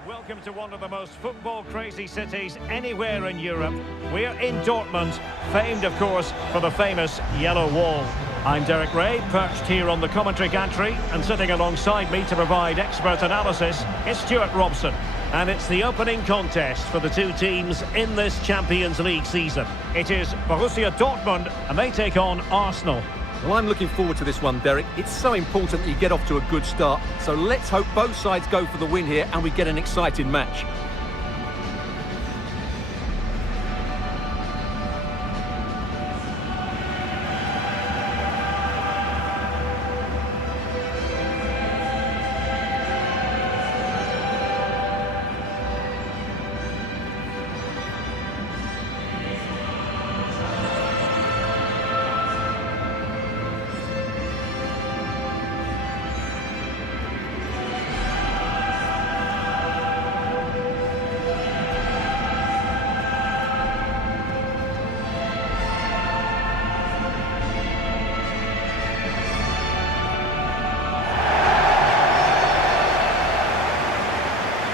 And welcome to one of the most football-crazy cities anywhere in Europe. We're in Dortmund, famed, of course, for the famous Yellow Wall. I'm Derek Ray, perched here on the commentary gantry, and sitting alongside me to provide expert analysis is Stuart Robson. And it's the opening contest for the two teams in this Champions League season. It is Borussia Dortmund, and they take on Arsenal. Well, I'm looking forward to this one, Derek. It's so important that you get off to a good start. So let's hope both sides go for the win here and we get an exciting match.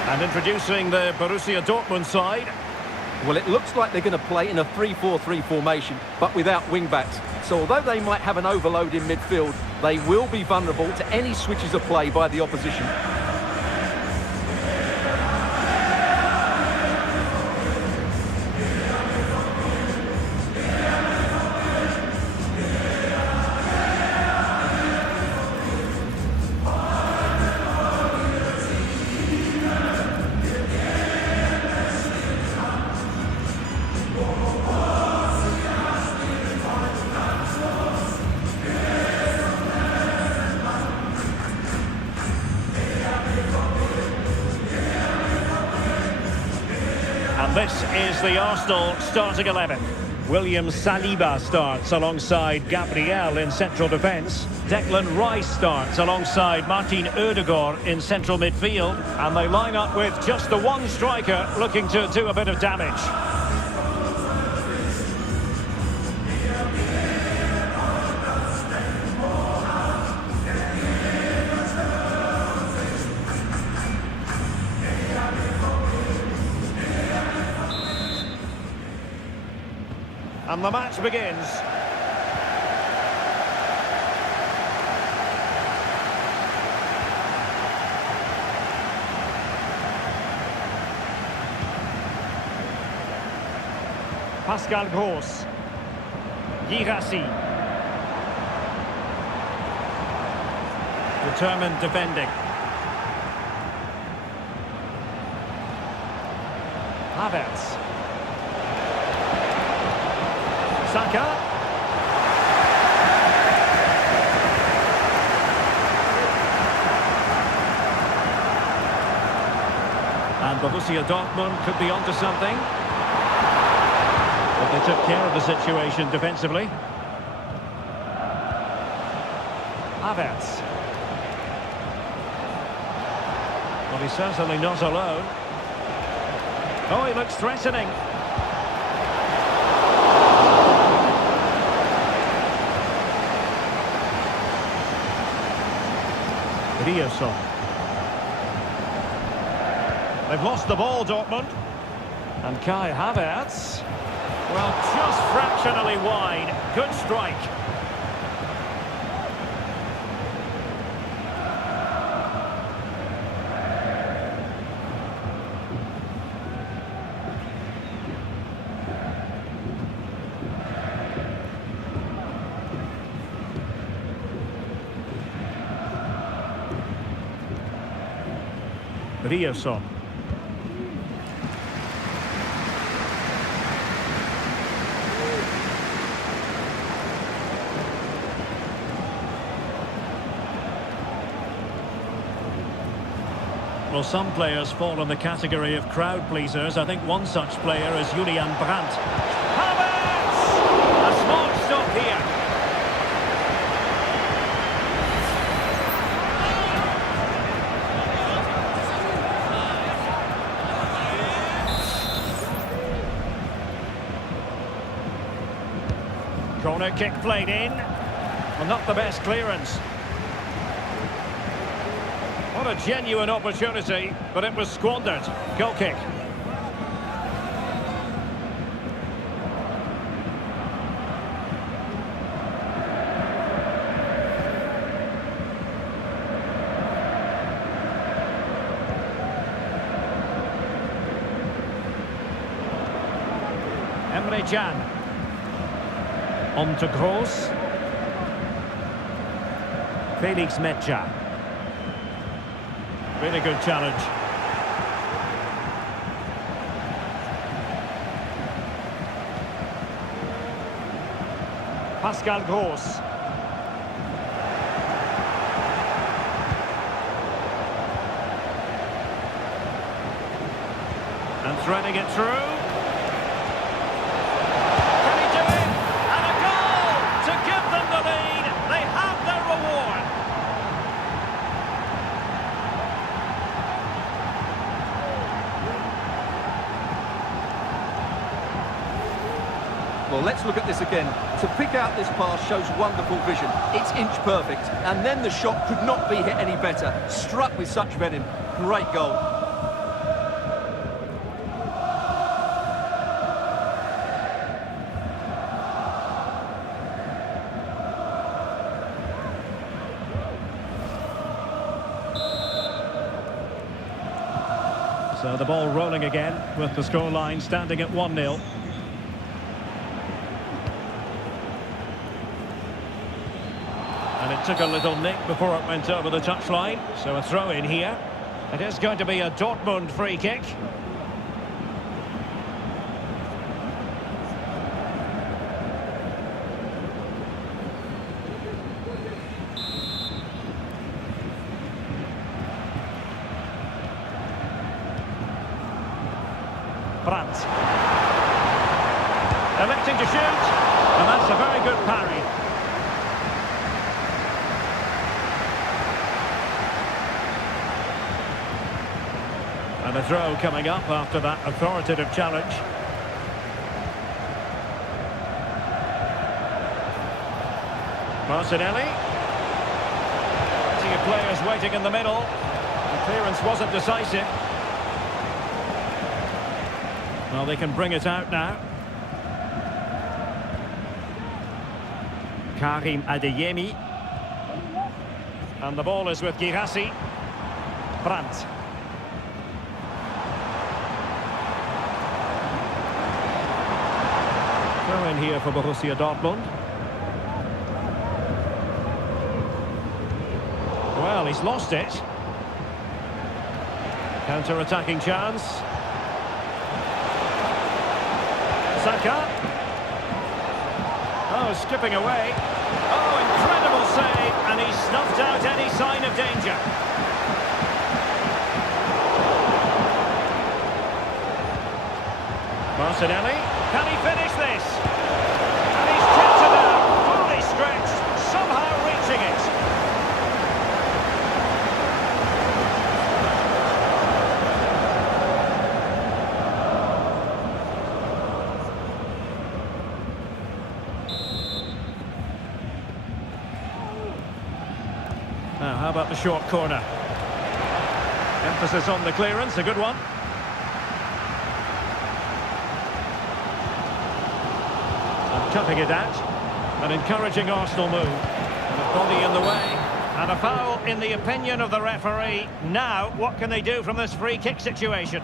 And introducing the Borussia Dortmund side. Well, it looks like they're going to play in a 3-4-3 formation, but without wing-backs. So although they might have an overload in midfield, they will be vulnerable to any switches of play by the opposition. And this is the Arsenal starting 11. William Saliba starts alongside Gabriel in central defence. Declan Rice starts alongside Martin Odegaard in central midfield. And they line up with just the one striker looking to do a bit of damage. And the match begins. Pascal Gross. Girassi. Determined defending. Havertz. Saka. And Borussia Dortmund could be onto something. But they took care of the situation defensively. Havertz. Well, he's certainly not alone. Oh, he looks threatening. They've lost the ball, Dortmund. And Kai Havertz, well, just fractionally wide. Good strike. Rioson. Well, some players fall in the category of crowd pleasers. I think one such player is Julian Brandt. Havertz! A smart stop here. Corner kick played in. Well, not the best clearance. What What a genuine opportunity, but it was squandered. Goal kick. Emre Can. On to Gross. Felix Mecha. Really good challenge. Pascal Gross. And threading it through. Can he do it? And a goal to give them the lead. They have their reward. Well, let's look at this again. To pick out this pass shows wonderful vision. It's inch perfect. And then the shot could not be hit any better. Struck with such venom. Great goal. So the ball rolling again with the scoreline standing at 1-0. And it took a little nick before it went over the touchline. So a throw in here. It is going to be a Dortmund free kick. Brandt. Electing to shoot. And that's a very good parry. And a throw coming up after that authoritative challenge. Martinelli. See a players waiting in the middle. The clearance wasn't decisive. Well, they can bring it out now. Karim Adeyemi. And the ball is with Girassi. Brandt. Throw in here for Borussia Dortmund. Well, he's lost it. Counter-attacking chance. Saka. Oh, skipping away. Oh, incredible save, and he snuffed out any sign of danger. Martinelli, can he finish this? And he's tipped it out, fully stretched, somehow reaching it. Now, how about the short corner? Emphasis on the clearance, a good one. Cutting it out. An encouraging Arsenal move. And a body in the way. And a foul in the opinion of the referee. Now, what can they do from this free kick situation?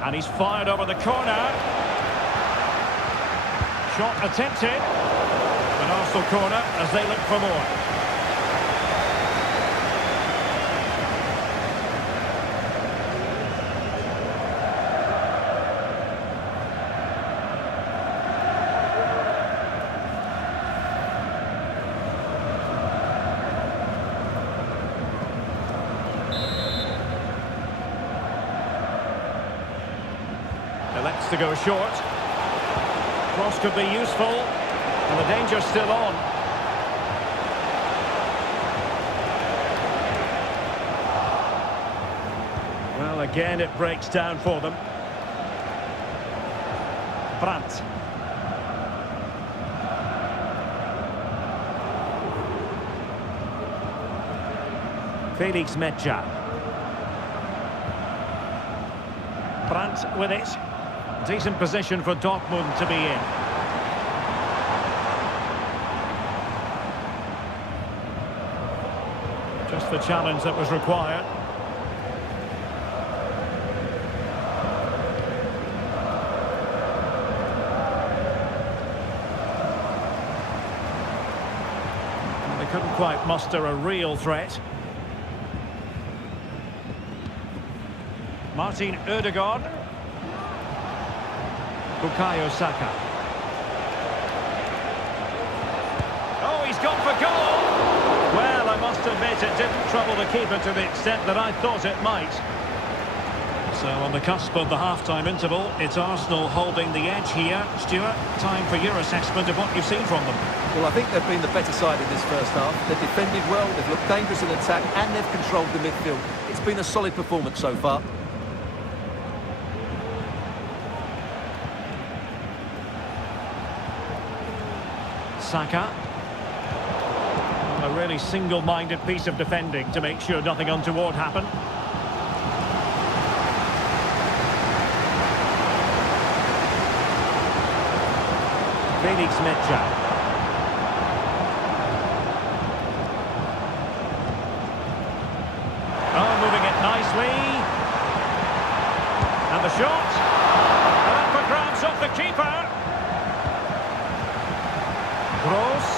And he's fired over the corner. Shot attempted. An Arsenal corner as they look for more. Elects to go short. Cross could be useful, and the danger's still on. Well, again, it breaks down for them. Brandt. Felix Mejia. Brandt with it. Decent position for Dortmund to be in. Just the challenge that was required. They couldn't quite muster a real threat. Martin Ødegaard. Bukayo Saka. Oh, he's gone for goal! Well, I must admit it didn't trouble the keeper to the extent that I thought it might. So on the cusp of the half-time interval, it's Arsenal holding the edge here. Stuart, time for your assessment of what you've seen from them. Well, I think they've been the better side in this first half. They've defended well, they've looked dangerous in attack, and they've controlled the midfield. It's been a solid performance so far. Saka. A really single-minded piece of defending to make sure nothing untoward happened. Felix Mejia. Oh, moving it nicely. And the shot. And up for grabs off the keeper. Gross.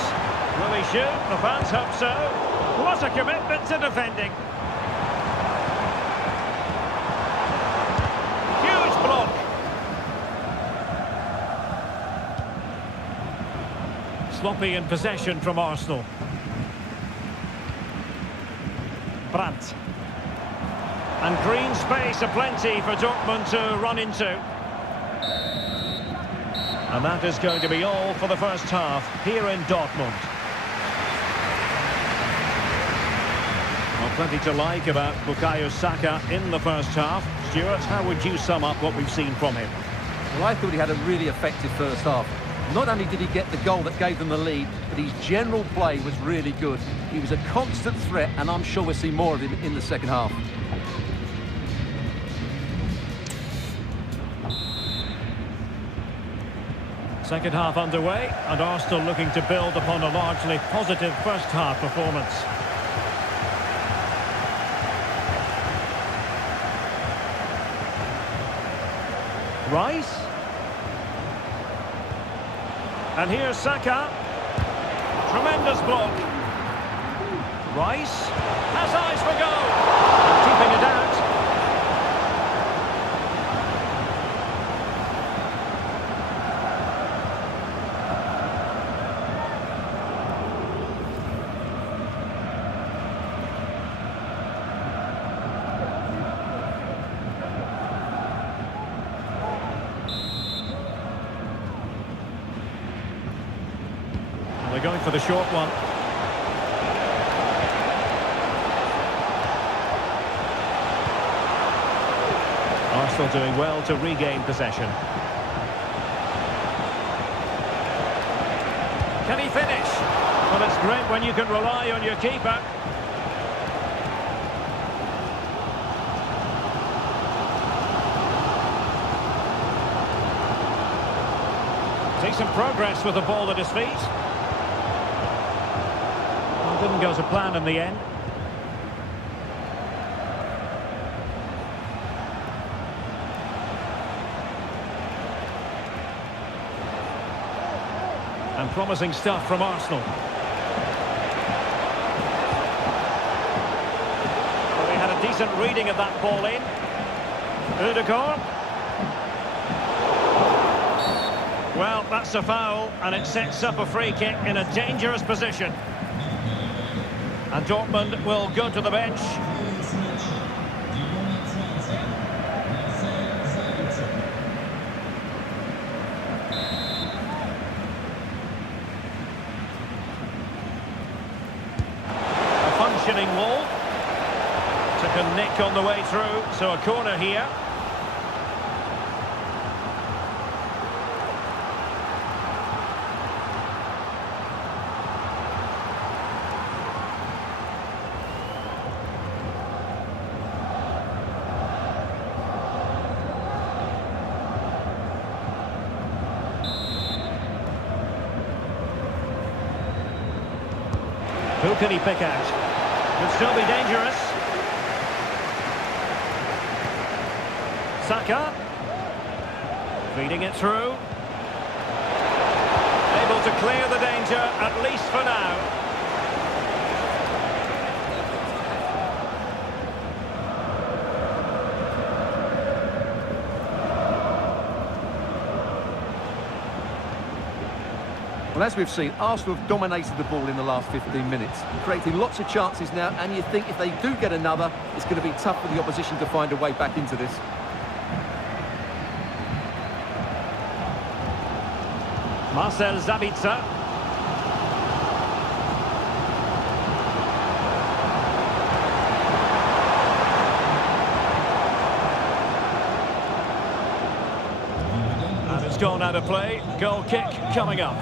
Will he shoot? The fans hope so. What a commitment to defending. Huge block. Sloppy in possession from Arsenal. Brandt. And green space aplenty for Dortmund to run into. And that is going to be all for the first half here in Dortmund. Well, plenty to like about Bukayo Saka in the first half. Stuart, how would you sum up what we've seen from him? Well, I thought he had a really effective first half. Not only did he get the goal that gave them the lead, but his general play was really good. He was a constant threat, and I'm sure we'll see more of him in the second half. Second half underway, and Arsenal looking to build upon a largely positive first half performance. Rice. And here's Saka. Tremendous block. Rice has eyes for goal. Keeping it out. They're going for the short one. Arsenal doing well to regain possession. Can he finish? Well, it's great when you can rely on your keeper. Decent progress with the ball at his feet. Didn't go to plan in the end. And promising stuff from Arsenal. Well, they had a decent reading of that ball in. Ødegaard. Well, that's a foul, and it sets up a free kick in a dangerous position. And Dortmund will go to the bench. kick on the way through, so a corner here. Who can he pick out? Could still be dangerous. Saka. Feeding it through. Able to clear the danger, at least for now. Well, as we've seen, Arsenal have dominated the ball in the last 15 minutes, creating lots of chances now, and you think if they do get another, it's going to be tough for the opposition to find a way back into this. Marcel Sabitzer. And it's gone out of play. Goal kick coming up.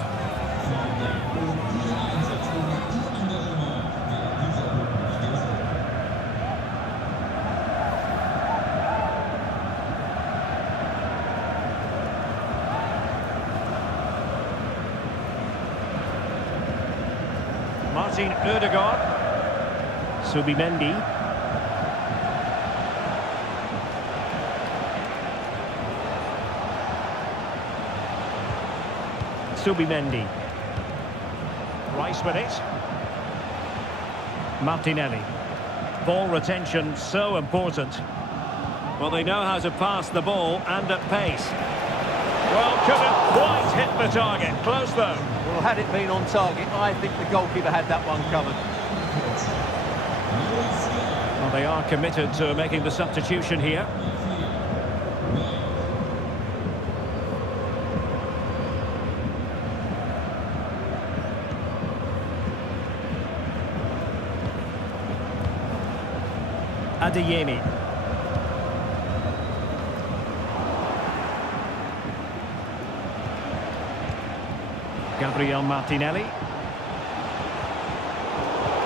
Martin Ødegaard. Subimendi. Subimendi. Rice with it. Martinelli. Ball retention so important. Well, they know how to pass the ball and at pace. Well, couldn't quite hit the target. Close though. Well, had it been on target, I think the goalkeeper had that one covered. Well, they are committed to making the substitution here. Adeyemi. Gabriel Martinelli.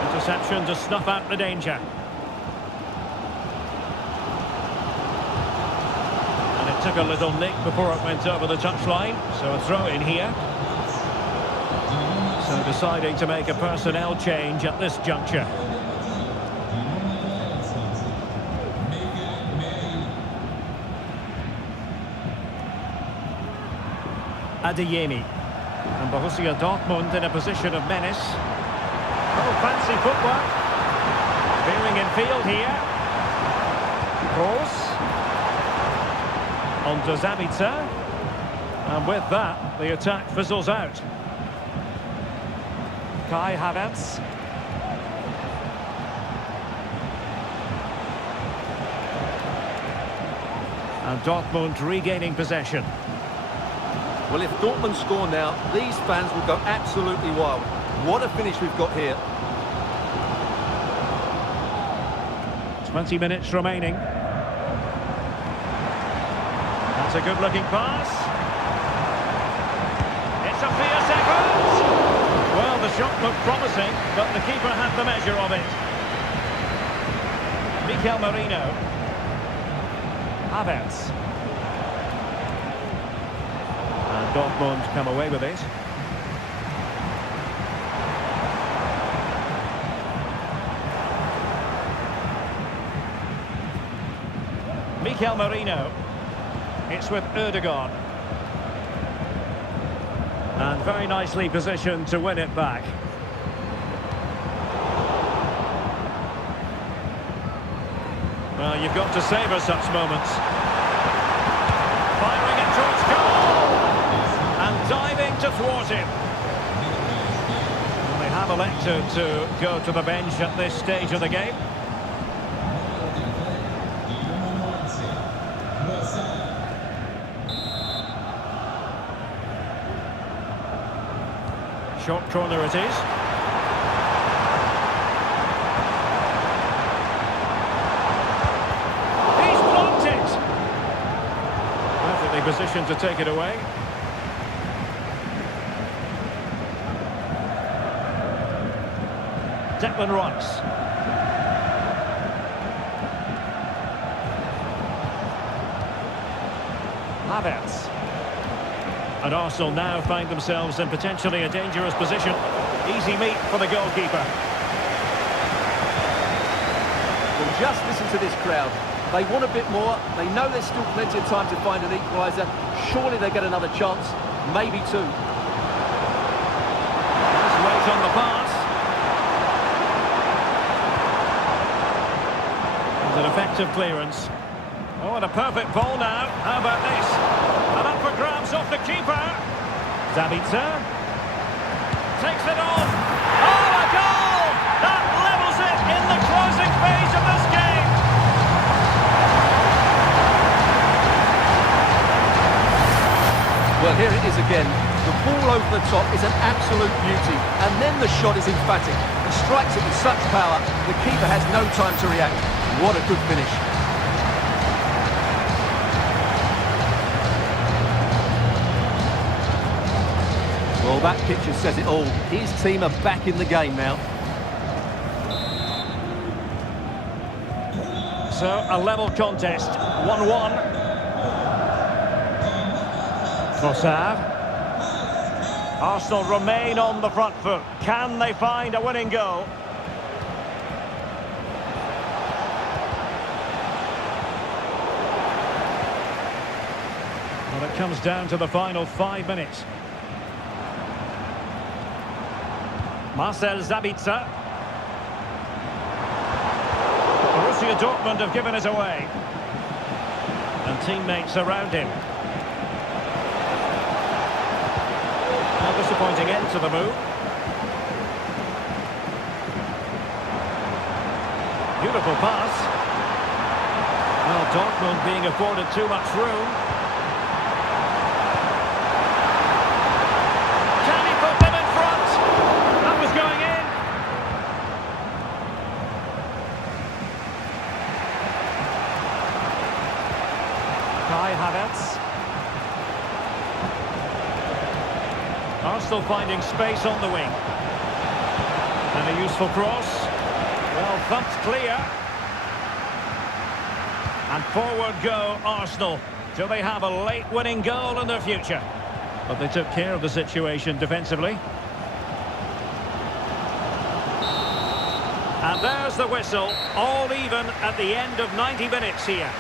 Interception to snuff out the danger. And it took a little nick before it went over the touchline, so a throw in here. So deciding to make a personnel change at this juncture. Adeyemi. And Borussia Dortmund in a position of menace. Oh, fancy footwork. Veering in field here. Cross. On to Sabitzer. And with that, the attack fizzles out. Kai Havertz. And Dortmund regaining possession. Well, if Dortmund score now, these fans will go absolutely wild. What a finish we've got here. 20 minutes remaining. That's a good-looking pass. It's a clear second. Well, the shot looked promising, but the keeper had the measure of it. Mikel Merino. Havertz. And Dortmund come away with it. Mikel Merino. It's with Ødegaard. And very nicely positioned to win it back. Well, you've got to savour such moments. Firing it towards goal! And diving to thwart him. Well, they have elected to go to the bench at this stage of the game. Short corner it is. position to take it away. Declan Rice. Havertz. And Arsenal now find themselves in potentially a dangerous position. Easy meat for the goalkeeper. Well, just listen to this crowd. They want a bit more. They know there's still plenty of time to find an equaliser. Surely they get another chance. Maybe two. Nice weight on the pass. And an effective clearance. Oh, and a perfect ball now. How about this? And up for grabs off the keeper. Zabitzer. Takes it on. Oh, a goal! That levels it in the closing phase of this game. Well, here it is again. The ball over the top is an absolute beauty. And then the shot is emphatic. He strikes it with such power, the keeper has no time to react. What a good finish. Well, that picture says it all. His team are back in the game now. So, a level contest. 1-1. Trossard. Arsenal remain on the front foot. Can they find a winning goal? Well, it comes down to the final 5 minutes. Marcel Zabitzer. Borussia Dortmund have given it away. And teammates around him. A disappointing end to the move. Beautiful pass. Well, Dortmund being afforded too much room. Can he put them in front? That was going in. Kai Havertz. Arsenal finding space on the wing. And a useful cross. Well, thumped clear. And forward go Arsenal. Do they have a late winning goal in their future? But they took care of the situation defensively. And there's the whistle. All even at the end of 90 minutes here.